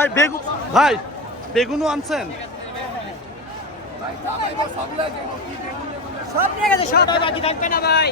ভাই বেগুন ভাই বেগুনও আনছেন? সব নিয়ে গেছে সব বাকি থাকবে না ভাই।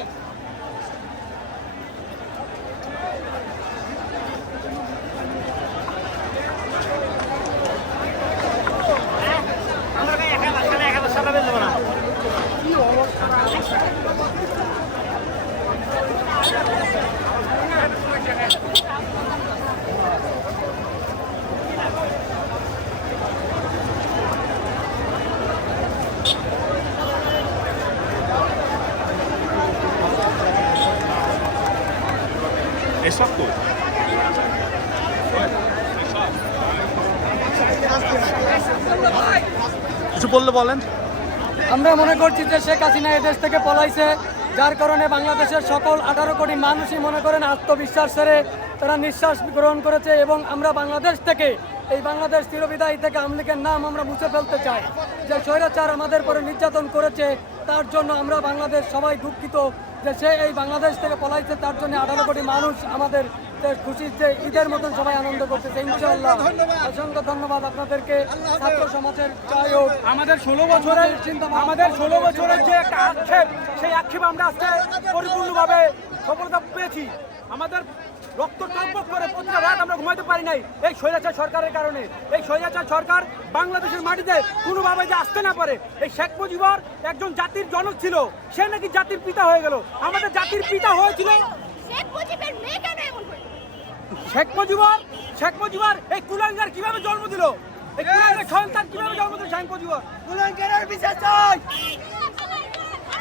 তো কিছু বললে বলেন? আমরা মনে করছি যে শেখ হাসিনা এদেশ থেকে পলাইছে, যার কারণে বাংলাদেশের সকল আঠারো কোটি মানুষই মনে করেন আত্মবিশ্বাস ছেড়ে তারা নিঃশ্বাস গ্রহণ করেছে এবং আমরা বাংলাদেশ থেকে, এই বাংলাদেশ চিরবিদায়ী থেকে আমলিকের নাম আমরা মুছে ফেলতে চাই। যে স্বৈরাচার আমাদের পরে নির্যাতন করেছে, তার জন্য আমরা বাংলাদেশ সবাই দুঃখিত। যে সে এই বাংলাদেশ থেকে পলাইছে তার জন্য আঠারো কোটি মানুষ আমাদের খুশির খুশি যে ঈদের মতন সবাই আনন্দ করতেছে ইনশাআল্লাহ। অসংখ্য ধন্যবাদ আপনাদেরকে ছাত্র সমাজের যাই হোক। আমাদের ষোলো বছরের চিন্তা আমাদের ষোলো বছরের যে একটা আক্ষেপ সেই আক্ষেপ আমরা আজকে পরিপূর্ণভাবে সফলতা পেয়েছি। আমাদের রক্ত টকবক করে প্রতিটা রাত আমরা ঘুমাইতে পারি নাই এই স্বৈরাচার সরকারের কারণে এই স্বৈরাচার সরকার বাংলাদেশের মাটিতে কোনোভাবে যে আসতে না পারে এই শেখ মুজিবর একজন জাতির জনক ছিল সে নাকি জাতির পিতা হয়ে গেল আমাদের জাতির পিতা হয়েছিল শেখ মুজিবের শেখ মুজিবর শেখ মুজিবর এই কুলাঙ্গার কীভাবে জন্ম দিল এই কুলাঙ্গার সন্তান কীভাবে জন্ম দিল শেখ মুজিবর কুলাঙ্কারের বিচার চাই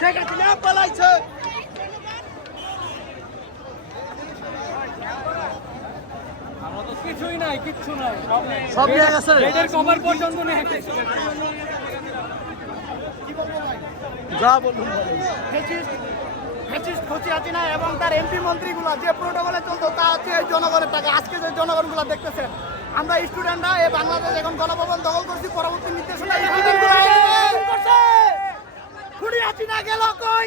শেখ হাসিনা পলাইছে কিছুই নাই কিচ্ছু নাই। সব নিয়ে গেছে। এদের কবর পর্যন্ত নেই যা বলুন ফেসিস্ট খুশি হাসিনা এবং তার এমপি মন্ত্রীগুলো যে প্রোটোকলে চলতো তা হচ্ছে এই জনগণের টাকা। আজকে যে জনগণগুলো দেখতেছেন আমরা স্টুডেন্টরা এই বাংলাদেশ এখন গণভবন দখল করছি পরবর্তী নির্দেশনা কই?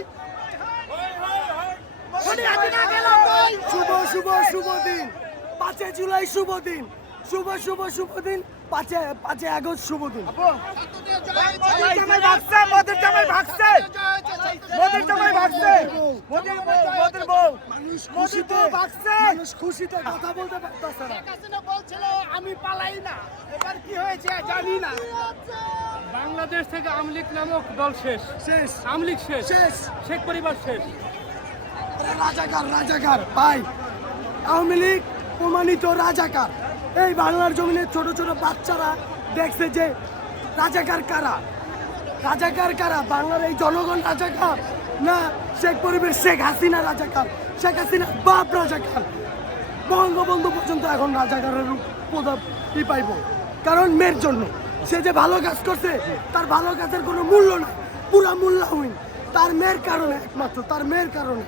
খুনি হাসিনা গেল কই? শুভ শুভ শুভ দিন। পাঁচে জুলাই শুভ দিন। শুভ শুভ শুভ দিন। পাঁচে পাঁচে আগস্ট শুভ দিন। খুশিতে কথা বলতে পারতেছে না। আমি পালাই না। এবার কি হয়েছে জানি না। বাংলাদেশ থেকে আমলিক নামক দল শেষ। শেষ। আমলিক শেষ। শেষ। শেখ পরিবার শেষ। রাজাকার রাজাকার ভাই। আওয়ামী লীগ প্রমাণিত রাজাকার। এই বাংলার জমিনের ছোট ছোট বাচ্চারা দেখছে যে রাজাকার কারা? রাজাকার কারা? বাংলার এই জনগণ রাজাকার? না, শেখ পরিবেশ শেখ হাসিনা রাজাকার, শেখ হাসিনা বাপ রাজাকার। বঙ্গবন্ধু পর্যন্ত এখন রাজাকারের পদবি পাইব। কারণ মেয়ের জন্য। সে যে ভালো কাজ করছে, তার ভালো কাজের কোনো মূল্য নাই। পুরা মূল্যহীন তার মেয়ের কারণে একমাত্র, তার মেয়ের কারণে।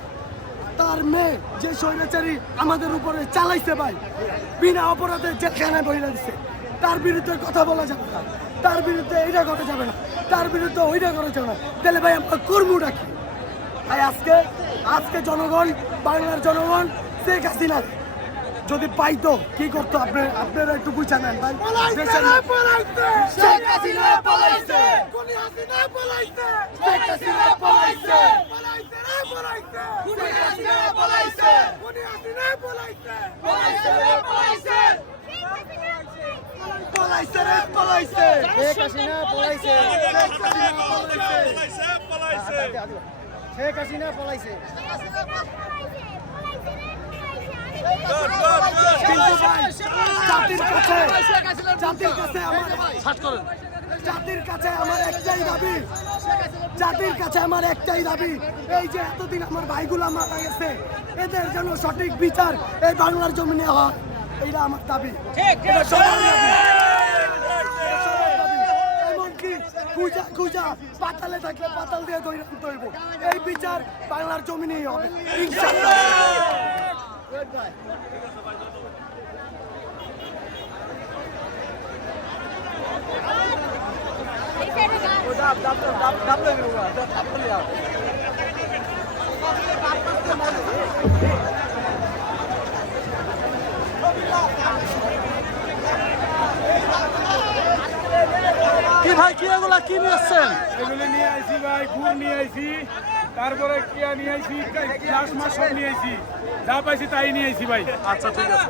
তার মেয়ে যে স্বৈরাচারী আমাদের উপরে চালাইছে ভাই বিনা অপরাধে জেলখানায় বহিরা দিচ্ছে তার বিরুদ্ধে কথা বলা যাবে না। তার বিরুদ্ধে এইটা করা যাবে না। তার বিরুদ্ধে ওইটা করা যাবে না। তাহলে ভাই আমরা কর্মু রাখি তাই আজকে আজকে জনগণ বাংলার জনগণ শেখ হাসিনা যদি পাইতো কি করতো? আপনি আপনারা একটু বুঝা নেন ভাই। দেশের- শেখ হাসিনা পলাইছে! হাসিনা পলাইছে! শেখ হাসিনা পলাইছে! খুনি হাসিনা পলাইছে খুনি হাসিনা পলাইছে জাতির কাছে আমার জাতির কাছে আমার একটাই দাবি। জাতির কাছে আমার একটাই দাবি। এই যে এতদিন আমার ভাইগুলো মারা গেছে এদের জন্য সঠিক বিচার এই বাংলার জমিনে হয় এটা আমার দাবি পাতালে থাকলে পাতাল দিয়ে ধরে এই বিচার বাংলার জমিনেই হবে কি ভাই কি এগুলা? কি নিয়েছেন এগুলো নিয়ে আইছি ভাই গুড় নিয়ে আইছি তারপরে কিয়া নিয়ে আইছি গ্লাস মাছ সব নিয়ে আইছি। যা পাইছি তাই নিয়ে আইছি ভাই। আচ্ছা ঠিক আছে।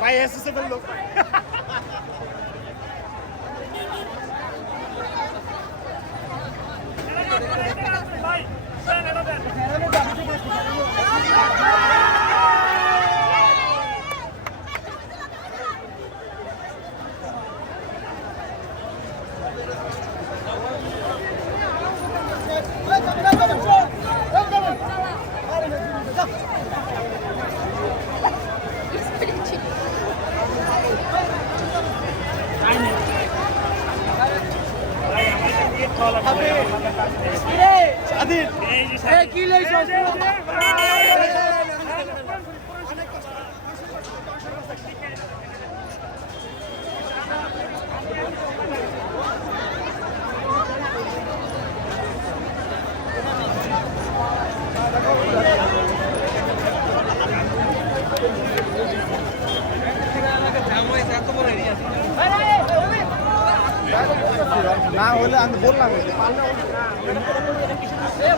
Vai, essa você falou. ভাই এসেছে বলল না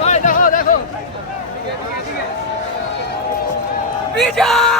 ভাই দেখো দেখো বিজয়!